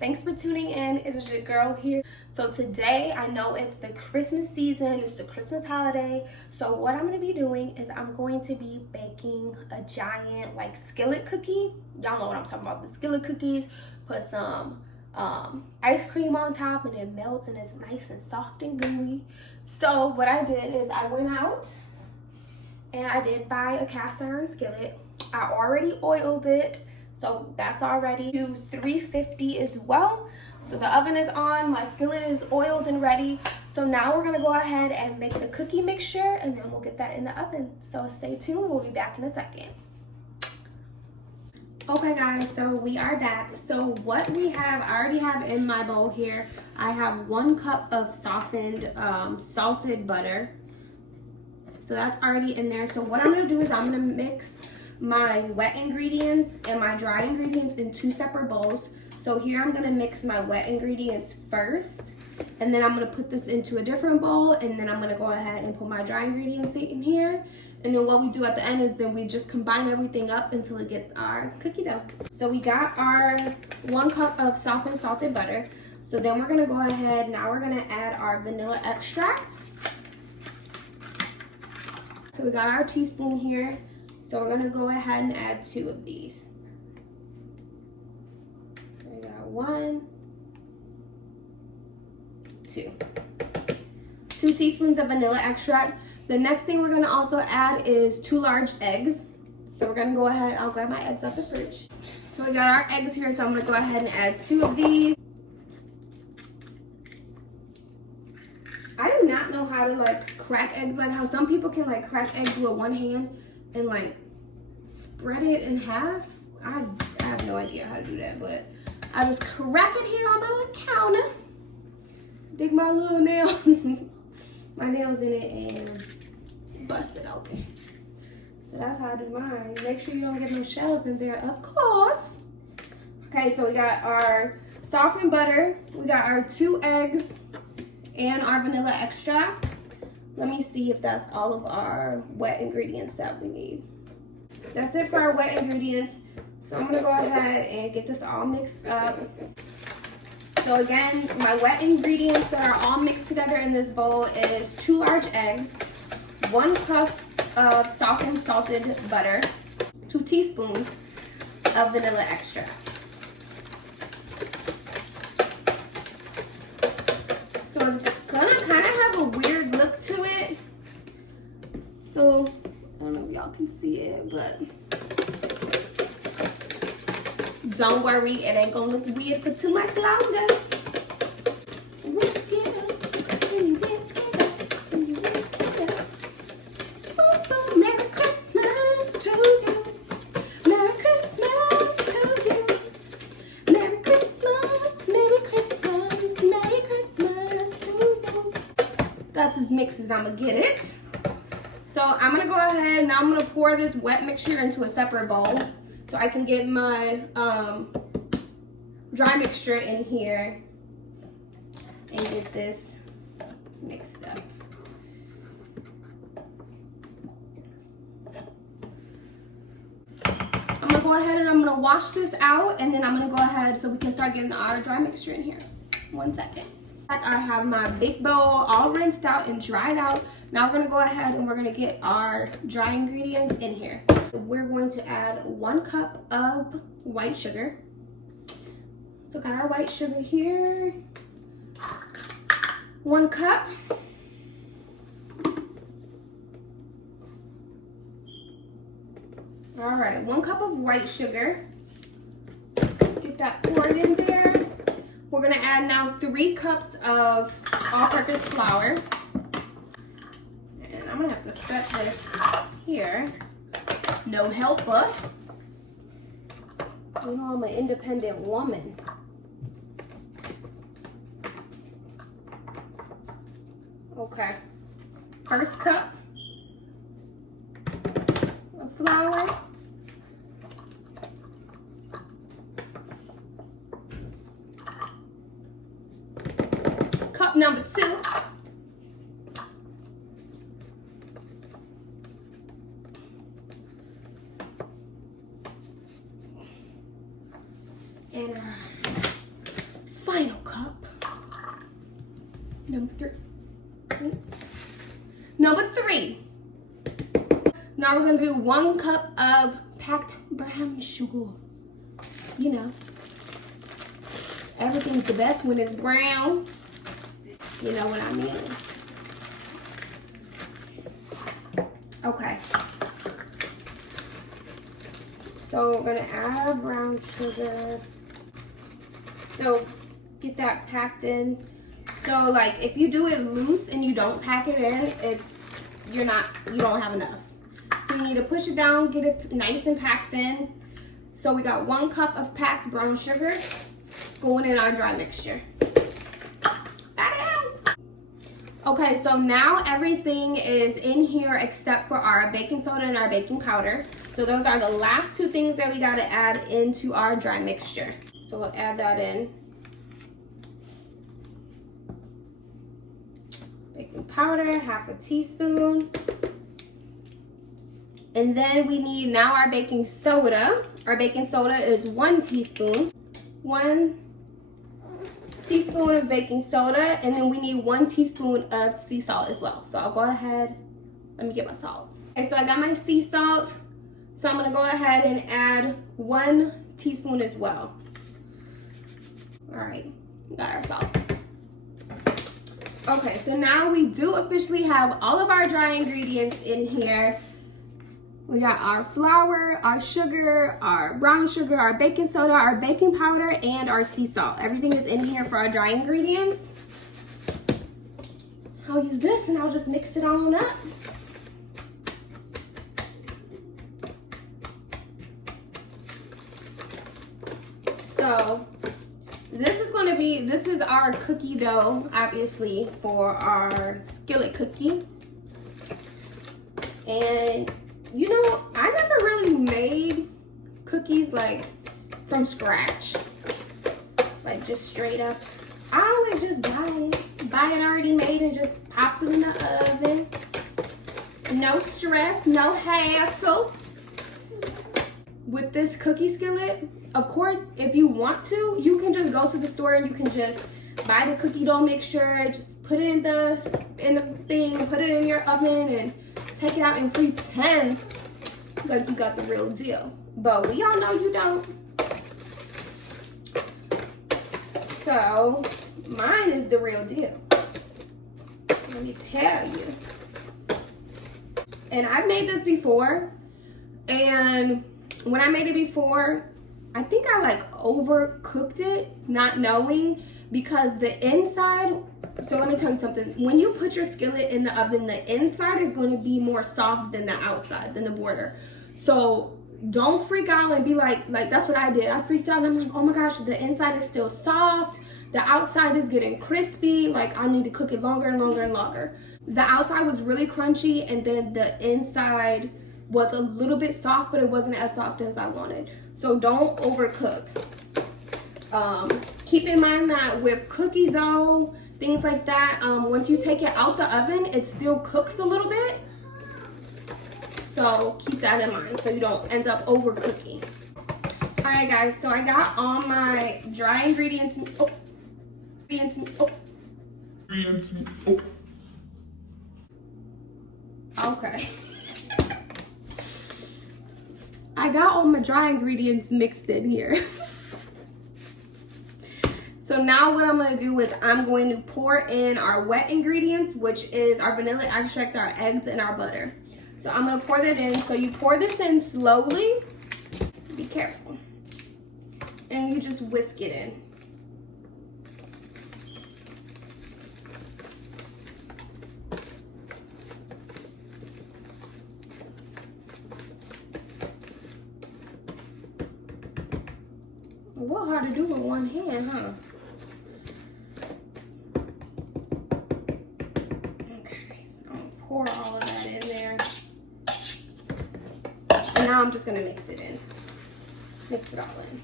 Thanks for tuning in. It is your girl here. So today, I know it's the Christmas season, it's the Christmas holiday. So what I'm going to be doing is I'm going to be baking a giant like skillet cookie. Y'all know what I'm talking about, the skillet cookies. Put some ice cream on top and it melts and it's nice and soft and gooey. So what I did is I went out and I did buy a cast iron skillet. I already oiled it. So that's already to 350 as well. So the oven is on, my skillet is oiled and ready. So now we're gonna go ahead and make the cookie mixture and then we'll get that in the oven. So stay tuned, we'll be back in a second. Okay guys, so we are back. So what we have, I already have in my bowl here, I have 1 cup of softened salted butter. So that's already in there. So what I'm gonna do is I'm gonna mix my wet ingredients and my dry ingredients in 2 separate bowls. So here I'm gonna mix my wet ingredients first, and then I'm gonna put this into a different bowl, and then I'm gonna go ahead and put my dry ingredients in here. And then what we do at the end is then we just combine everything up until it gets our cookie dough. So we got our 1 cup of softened salted butter. So then we're gonna go ahead, now we're gonna add our vanilla extract. So we got our teaspoon here. So we're gonna go ahead and add 2 of these. We got 1, 2. 2 teaspoons of vanilla extract. The next thing we're gonna also add is 2 large eggs. So we're gonna go ahead, I'll grab my eggs out the fridge. So we got our eggs here, so I'm gonna go ahead and add 2 of these. I do not know how to like crack eggs, like how some people can like crack eggs with 1 hand and like spread it in half. I have no idea how to do that, but I just crack it here on my little counter. Dig my little nails, my nails in it and bust it open. So that's how I do mine. Make sure you don't get no shells in there, of course. Okay, so we got our softened butter, we got our 2 eggs, and our vanilla extract. Let me see if that's all of our wet ingredients that we need. That's it for our wet ingredients. So I'm gonna go ahead and get this all mixed up. So again, my wet ingredients that are all mixed together in this bowl is 2 large eggs, 1 cup of softened salted butter, 2 teaspoons of vanilla extract. So it's gonna kind of have a weird look to it. So I don't know if y'all can see it, but don't worry, it ain't gonna look weird for too much longer. Merry Christmas to you. Merry Christmas to you. Merry Christmas, Merry Christmas, Merry Christmas to you. That's as mixed as I'm gonna get it. So I'm gonna go ahead, now I'm gonna pour this wet mixture into a separate bowl so I can get my dry mixture in here and get this mixed up. I'm gonna go ahead and I'm gonna wash this out, and then I'm gonna go ahead so we can start getting our dry mixture in here. 1 second. I have my big bowl all rinsed out and dried out. Now we're gonna go ahead and we're gonna get our dry ingredients in here. We're going to add 1 cup of white sugar. So got our white sugar here. 1 cup. All right, 1 cup of white sugar. Get that poured in there. We're gonna add now 3 cups of all-purpose flour. And I'm gonna have to set this here. No helper. You know I'm an independent woman. Okay. 1st cup of flour. Cup number 2. And Number three. Now we're gonna do 1 cup of packed brown sugar. You know, everything's the best when it's brown. You know what I mean. Okay. So we're gonna add brown sugar. So get that packed in. So like if you do it loose and you don't pack it in, you don't have enough. So you need to push it down, get it nice and packed in. So we got 1 cup of packed brown sugar going in our dry mixture. Okay, so now everything is in here except for our baking soda and our baking powder. So those are the last 2 things that we gotta add into our dry mixture. So we'll add that in. Baking powder, 1/2 teaspoon. And then we need now our baking soda. Our baking soda is 1 teaspoon. 1 teaspoon of baking soda, and then we need 1 teaspoon of sea salt as well. So I'll go ahead, let me get my salt. Okay, so I got my sea salt. So I'm gonna go ahead and add 1 teaspoon as well. All right, got our salt. Okay, so now we do officially have all of our dry ingredients in here. We got our flour, our sugar, our brown sugar, our baking soda, our baking powder, and our sea salt. Everything is in here for our dry ingredients. I'll use this and I'll just mix it on up. So this is our cookie dough, obviously, for our skillet cookie. And you know, I never really made cookies like from scratch, like just straight up. I always just buy it already made and just pop it in the oven. No stress, no hassle. With this cookie skillet, of course, if you want to, you can just go to the store and you can just buy the cookie dough mixture, just put it in the thing, put it in your oven and take it out and pretend like you got the real deal. But we all know you don't. So mine is the real deal. Let me tell you. And I've made this before, and when I made it before, I think I like overcooked it, not knowing, because the inside, so let me tell you something. When you put your skillet in the oven, the inside is going to be more soft than the outside, than the border. So don't freak out and be like that's what I did. I freaked out and I'm like, oh my gosh, the inside is still soft. The outside is getting crispy. Like I need to cook it longer and longer and longer. The outside was really crunchy and then the inside was a little bit soft, but it wasn't as soft as I wanted. So don't overcook. Keep in mind that with cookie dough, things like that, once you take it out the oven, it still cooks a little bit. So keep that in mind so you don't end up overcooking. All right, guys, so I got all my dry ingredients. Okay. I got all my dry ingredients mixed in here. So now what I'm going to do is I'm going to pour in our wet ingredients, which is our vanilla extract, our eggs, and our butter. So I'm going to pour that in. So you pour this in slowly. Be careful. And you just whisk it in. A little hard to do with one hand, huh? Okay, so I'm gonna pour all of that in there. And now I'm just gonna mix it in. Mix it all in.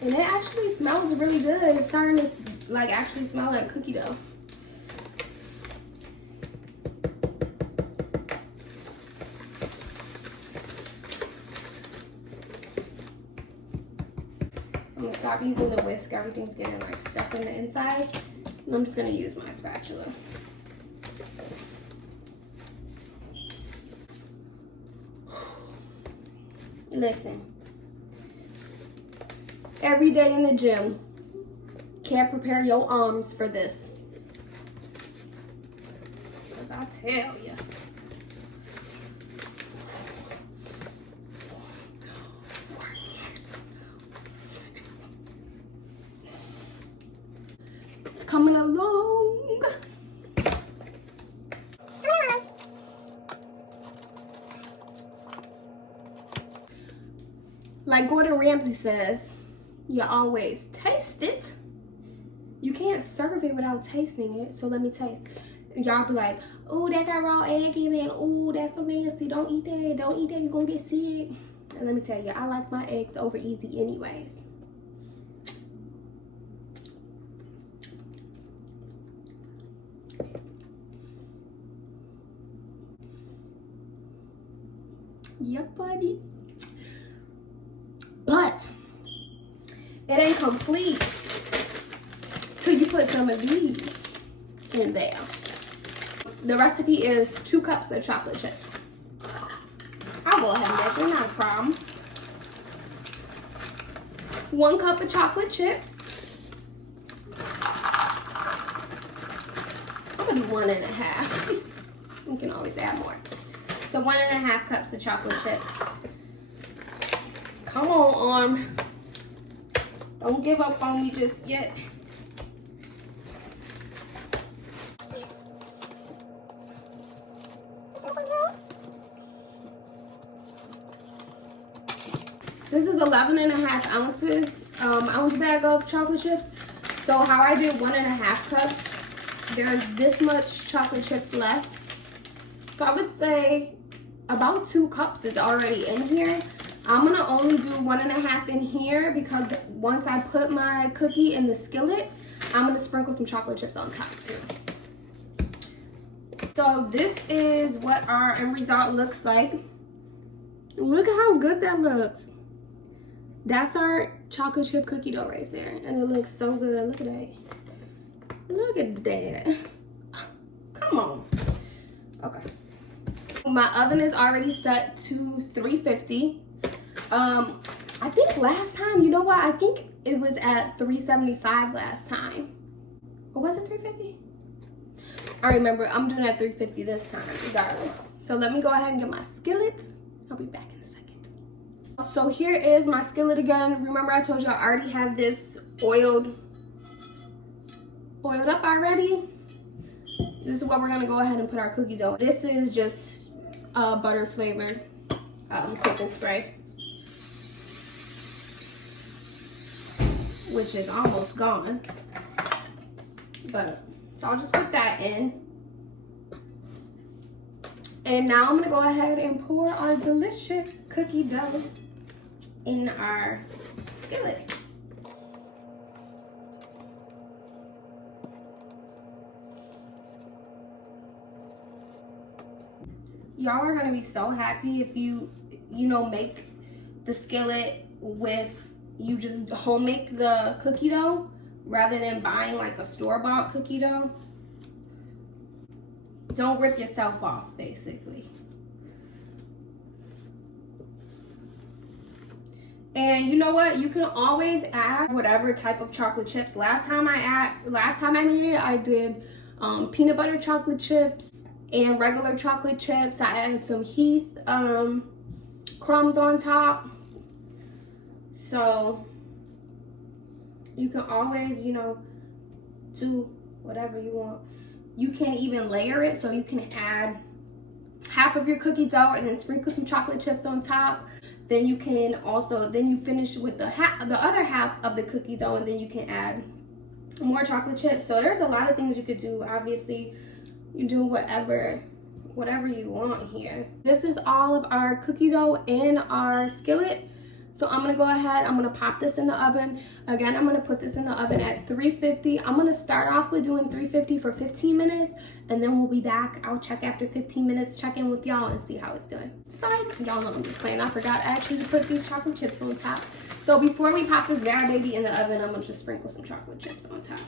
And it actually smells really good. It's starting to like actually smell like cookie dough. stop using the whisk. Everything's getting like stuck in the inside. And I'm just gonna use my spatula. Listen, every day in the gym, can't prepare your arms for this. Because I tell you. It's coming along. Like Gordon Ramsay says, you always taste it. You can't serve it without tasting it. So let me taste. Y'all be like, oh, that got raw egg in it. Oh, that's so nasty. Don't eat that. Don't eat that. You're going to get sick. And let me tell you, I like my eggs over easy anyways. Yep, buddy. But it ain't complete till you put some of these in there. The recipe is 2 cups of chocolate chips. I'll go ahead and make it, not a problem. 1 cup of chocolate chips. I'm gonna do 1.5. You can always add more. So 1.5 cups of chocolate chips. Come on, arm. Don't give up on me just yet. This is 11.5 ounces, ounce bag of chocolate chips. So how I did 1.5 cups, there's this much chocolate chips left. So I would say about 2 cups is already in here. I'm gonna only do 1.5 in here because once I put my cookie in the skillet, I'm gonna sprinkle some chocolate chips on top too. So this is what our end result looks like. Look how good that looks. That's our chocolate chip cookie dough right there. And it looks so good. Look at that. Look at that. Come on. Okay. My oven is already set to 350. I think last time, you know what? I think it was at 375 last time. Or was it 350? I remember. I'm doing it at 350 this time, regardless. So let me go ahead and get my skillet. I'll be back in a second. So here is my skillet again. Remember I told you I already have this oiled up already. This is what we're gonna go ahead and put our cookies on. This is just butter flavored cooking spray, which is almost gone. But so I'll just put that in. And now I'm gonna go ahead and pour our delicious cookie dough in our skillet. Y'all are gonna be so happy if you make the skillet with, you just home make the cookie dough rather than buying like a store-bought cookie dough. Don't rip yourself off, basically. And you know what? You can always add whatever type of chocolate chips. Last time I made it, I did peanut butter chocolate chips and regular chocolate chips. I added some Heath crumbs on top. So you can always, do whatever you want. You can even layer it, so you can add half of your cookie dough and then sprinkle some chocolate chips on top. Then you can also, then you finish with the other half of the cookie dough, and then you can add more chocolate chips. So there's a lot of things you could do. Obviously, you do whatever you want here. This is all of our cookie dough in our skillet. So I'm gonna go ahead, I'm gonna pop this in the oven. Again, I'm gonna put this in the oven at 350. I'm gonna start off with doing 350 for 15 minutes, and then we'll be back. I'll check after 15 minutes, check in with y'all and see how it's doing. Sorry, y'all know I'm just playing. I forgot actually to put these chocolate chips on top. So before we pop this bad baby in the oven, I'm gonna just sprinkle some chocolate chips on top.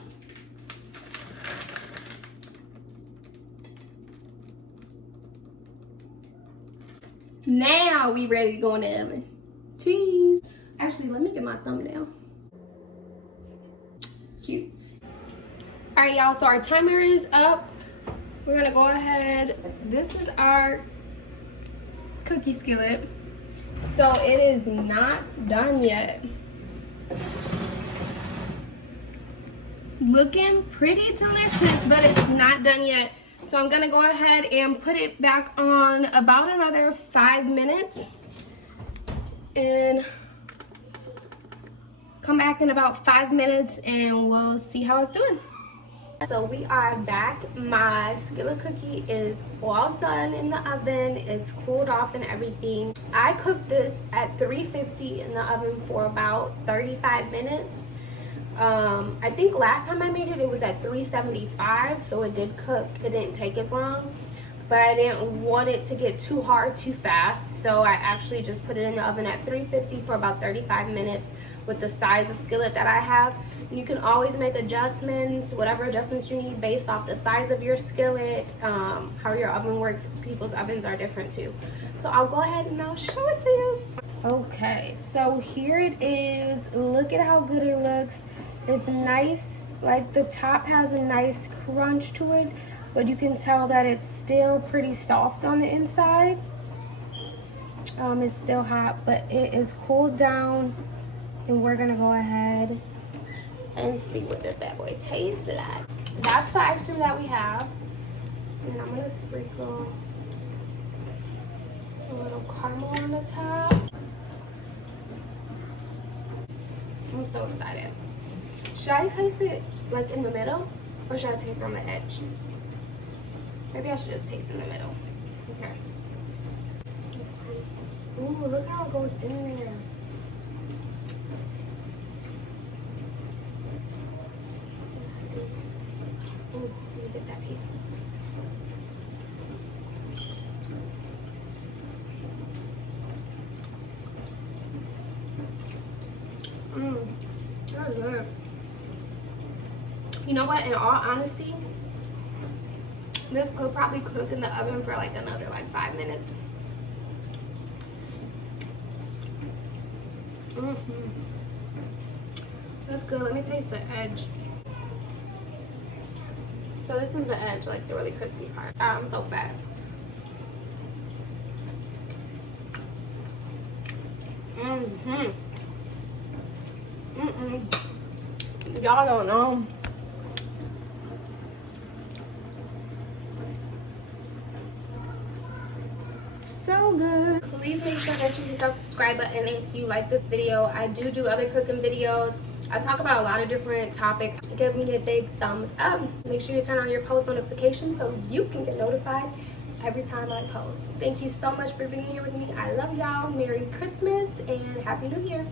Now we ready to go in the oven. Cheese. Actually, let me get my thumbnail. Cute. All right, y'all, so our timer is up. We're gonna go ahead. This is our cookie skillet. So it is not done yet. Looking pretty delicious, but it's not done yet. So I'm gonna go ahead and put it back on about another 5 minutes and come back in about 5 minutes and we'll see how it's doing. So we are back. My skillet cookie is all done in the oven. It's cooled off and everything. I cooked this at 350 in the oven for about 35 minutes. I think last time I made it, it was at 375, so it did cook. It didn't take as long, but I didn't want it to get too hard too fast, so I actually just put it in the oven at 350 for about 35 minutes with the size of skillet that I have. And you can always make adjustments, whatever adjustments you need based off the size of your skillet, how your oven works. People's ovens are different too. So I'll go ahead and I'll show it to you. Okay, so here it is. Look at how good it looks. It's nice, like the top has a nice crunch to it, but you can tell that it's still pretty soft on the inside. It's still hot, but it is cooled down, and we're gonna go ahead and see what this bad boy tastes like. That's the ice cream that we have, and I'm gonna sprinkle a little caramel on the top. I'm so excited. Should I taste it like in the middle, or should I taste it from the edge? Maybe I should just taste in the middle. Okay. Let's see. Ooh, look how it goes in there. Let's see. Ooh, let me get that piece. That's good. You know what, in all honesty, this could probably cook in the oven for like another like 5 minutes. That's good. Let me taste the edge. So this is the edge, like the really crispy part. I'm so fat. Y'all don't know. So good. Please make sure that you hit that subscribe button if you like this video. I do other cooking videos. I talk about a lot of different topics. Give me a big thumbs up. Make sure you turn on your post notifications so you can get notified every time I post. Thank you so much for being here with me. I love y'all. Merry Christmas and Happy New Year.